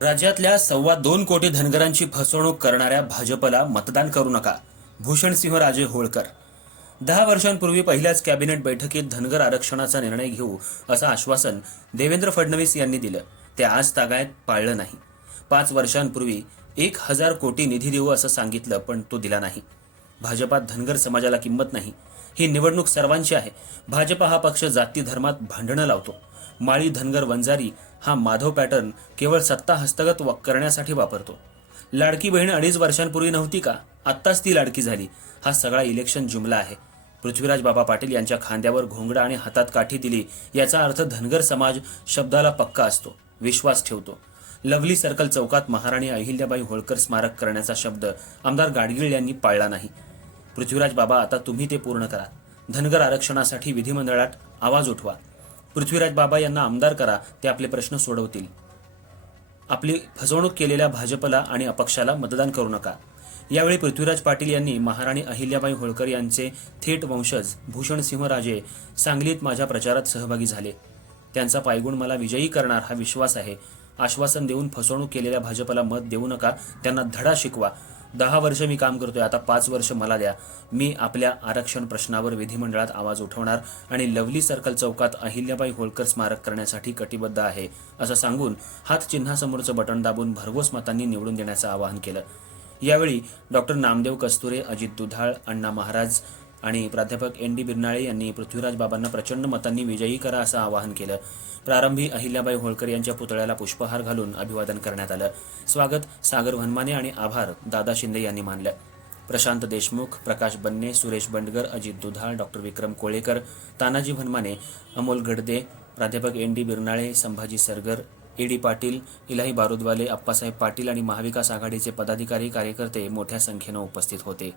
राज्यातल्या सव्वा दोन कोटी धनगरांची फसवणूक करणाऱ्या भाजपला मतदान करू नका. भूषणसिंह राजे होळकर. दहा वर्षांपूर्वी पहिल्याच कॅबिनेट बैठकीत धनगर आरक्षणाचा निर्णय घेऊ असं आश्वासन देवेंद्र फडणवीस यांनी दिलं. ते आज तागायत पाळलं नाही. पाच वर्षांपूर्वी एक हजार कोटी निधी देऊ असं सांगितलं पण तो दिला नाही. भाजपात धनगर समाजाला किंमत नाही. ही निवडणूक सर्वांची आहे. भाजपा हा पक्ष जाती धर्मात भांडणं लावतो. माळी धनगर वंजारी हा माधव पॅटर्न केवळ सत्ता हस्तगत करण्यासाठी वापरतो. लाडकी बहीण अडीच वर्षांपूर्वी नव्हती का? आत्ताच ती लाडकी झाली. हा सगळा इलेक्शन जुमला आहे. पृथ्वीराज बाबा पाटील यांच्या खांद्यावर घोंगडा आणि हातात काठी दिली याचा अर्थ धनगर समाज शब्दाला पक्का असतो. विश्वास ठेवतो. लवली सर्कल चौकात महाराणी अहिल्याबाई होळकर स्मारक करण्याचा शब्द आमदार गाडगीळ यांनी पाळला नाही. पृथ्वीराज बाबा आता तुम्ही ते पूर्ण करा. धनगर आरक्षणासाठी विधिमंडळात आवाज उठवा. पृथ्वीराज बाबा यांना आमदार करा ते आपले प्रश्न सोडवतील. आपली फसवणूक केलेल्या भाजपला आणि अपक्षाला मतदान करू नका. यावेळी पृथ्वीराज पाटील यांनी महाराणी अहिल्याबाई होळकर यांचे थेट वंशज भूषणसिंह राजे सांगलीत माझ्या प्रचारात सहभागी झाले. त्यांचा पायगुण मला विजयी करणार हा विश्वास आहे. आश्वासन देऊन फसवणूक केलेल्या भाजपला मत देऊ नका त्यांना धडा शिकवा. दहा वर्ष मी काम करतोय आता पाच वर्ष मला द्या. मी आपल्या आरक्षण प्रश्नावर विधिमंडळात आवाज उठवणार आणि लवली सर्कल चौकात अहिल्याबाई होळकर स्मारक करण्यासाठी कटिबद्ध आहे असं सांगून हात चिन्हासमोरचं बटन दाबून भरघोस मतांनी निवडून देण्याचं आवाहन केलं. यावेळी डॉक्टर नामदेव कस्तुरे अजित दुधाळ अण्णा महाराज आणि प्राध्यापक एन डी बिरनाळे यांनी पृथ्वीराज बाबांना प्रचंड मतांनी विजयी करा असं आवाहन केलं. प्रारंभी अहिल्याबाई होळकर यांच्या पुतळ्याला पुष्पहार घालून अभिवादन करण्यात आलं. स्वागत सागर वनमाने आणि आभार दादा शिंदे यांनी मानलं. प्रशांत देशमुख प्रकाश बन्ने सुरेश बंडगर अजित दुधाळ डॉक्टर विक्रम कोळेकर तानाजी भनमाने अमोल गडदे प्राध्यापक N D Birnale Sambhaji Sargar A D Patil Ilahi Barudwale Appasaheb Patil आणि महाविकास आघाडीचे पदाधिकारी कार्यकर्ते मोठ्या संख्येनं उपस्थित होते.